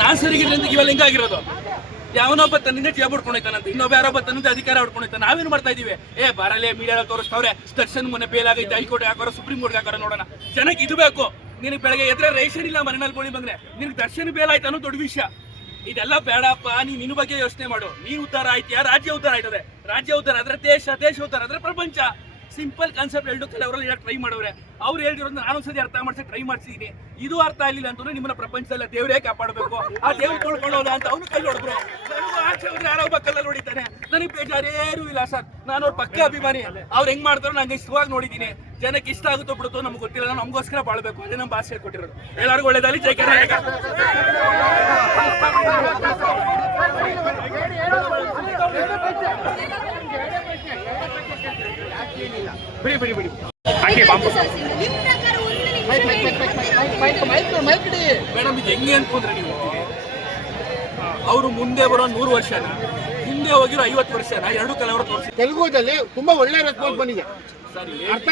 ನಾನ್ ಸರಿಗಿದ್ರಿಂದ ಇವೆಲ್ಲ ಹಿಂಗಾಗಿರೋದು ಯಾವನೊಬ್ಬ ತನ್ನಿಂದ ಜೇಬ್ ಹೊಡ್ಕೊಂಡೈತಾನಂತ ಇನ್ನೊಬ್ಬ ಯಾರೊಬ್ಬ ತನ್ನಿಂದ ಅಧಿಕಾರ ಹೊಡ್ಕೊಂಡೈತ ನಾವೇನು ಮಾಡ್ತಾ ಇದೀವಿ? ಏ ಬರಲೇ ಮೀಡಿಯಾ ತೋರಿಸ್ತವ್ರೆ, ದರ್ಶನ್ ಮೊನ್ನೆ ಬೇಲ್ ಆಗೈತೆ, ಹೈಕೋರ್ಟ್ ಹಾಕೋರ, ಸುಪ್ರೀಂ ಕೋರ್ಟ್ ಹಾಕೋರ ನೋಡೋಣ. ಜನಕ್ಕೆ ಇದು ಬೇಕು. ನಿನಗೆ ಬೆಳಗ್ಗೆ ಎದ್ರೆ ರೇಷನ್ ಇಲ್ಲ ಮನೆಯಲ್ಲಿ ಗೋಳಿ ಬಂದ್ರೆ. ನಿನಗೆ ದರ್ಶನ್ ಬೇಲ್ ಆಯ್ತು ಅನ್ನೋ ದೊಡ್ಡ ವಿಷಯ. ಇದೆಲ್ಲ ಬೇಡಪ್ಪ ನೀ ನಿನ್ನ ಬಗ್ಗೆ ಯೋಚನೆ ಮಾಡು. ನೀನ್ ಉದ್ಧಾರ ಆಯ್ತಾ ರಾಜ್ಯ ಉದ್ಧಾರ ಆಯ್ತದೆ. ರಾಜ್ಯ ಉದ್ಧಾರ ಆದ್ರೆ ದೇಶ ದೇಶ ಉದ್ಧಾರ ಆದ್ರೆ ಪ್ರಪಂಚ. ಸಿಂಪಲ್ ಕಾನ್ಸೆಪ್ಟ್ ಎರಡು ಕೆಲವರಲ್ಲಿ ಟ್ರೈ ಮಾಡವ್ರೆ. ಅವ್ರು ಹೇಳಿರೋದು ನಾನು ಸರಿ ಅರ್ಥ ಮಾಡಿಸಿ ಟ್ರೈ ಮಾಡಿಸಿದೀನಿ. ಇದು ಅರ್ಥ ಆಗಲಿಲ್ಲ ಅಂತಂದ್ರೆ ನಿಮ್ಮನ್ನ ಪ್ರಪಂಚದಲ್ಲ ದೇವರೇ ಕಾಪಾಡಬೇಕು. ಆ ದೇವ್ರು ತೊಳ್ಕೊಳ್ಳೋದ ಅಂತ ಅವನು ಕಲ್ಲು ಹೊಡೆದ್ರು. ನನಗೂ ಆಚೆ ಹೋದ್ರೆ ಯಾರೋ ಒಬ್ಬ ಕಲ್ಲಲ್ಲಿ ಹೊಡಿತಾನೆ. ನನಗೆ ಬೇಜಾರೇನು ಇಲ್ಲ ಸರ್. ನಾನು ಅವ್ರ ಪಕ್ಕ ಅಭಿಮಾನಿ. ಅವ್ರು ಹೆಂಗ್ ಮಾಡ್ತಾರೋ ನಂಗೆ ಇಷ್ಟವಾಗಿ ನೋಡಿದೀನಿ. ಜನಕ್ಕೆ ಇಷ್ಟ ಆಗುತ್ತೋ ಬಿಡುತ್ತೋ ನಮ್ಗೆ ಗೊತ್ತಿಲ್ಲ. ನಾನು ನಮಗೋಸ್ಕರ ಬಾಳ್ಬೇಕು. ಅದೇ ನಮ್ಮ ಭಾಷೆ ಕೊಟ್ಟಿರೋದು. ಎಲ್ಲರಿಗೂ ಒಳ್ಳೇದಾಗಲಿ. ಜೈ ಕರ್ನಾಟಕ. ಬಿಡಿ ಬಿಡಿ ಬಿಡಿ. ಹಾಕಿ ಬಾಂಬು. ನಿಮ್ ಪ್ರಕಾರ ಒಂದು ನಿಮಿಷ ಮೇಡಮ್ ಇದು ಹೆಂಗೆ ಅನ್ಕೊಂಡ್ರೆ ನೀವು ಅವರು ಮುಂದೆ ಬರೋ ನೂರು ವರ್ಷನ ಹಿಂದೆ ಹೋಗಿರೋ ಐವತ್ತು ವರ್ಷನ ಎರಡು ಕಲವರ ತೋರಿಸಿ. ತೆಲುಗುದಲ್ಲಿ ತುಂಬಾ ಒಳ್ಳೆ ರೆಸ್ಪಾನ್ಸ್ ಬಂದಿದೆ. ಸರಿ. ಅರ್ಥ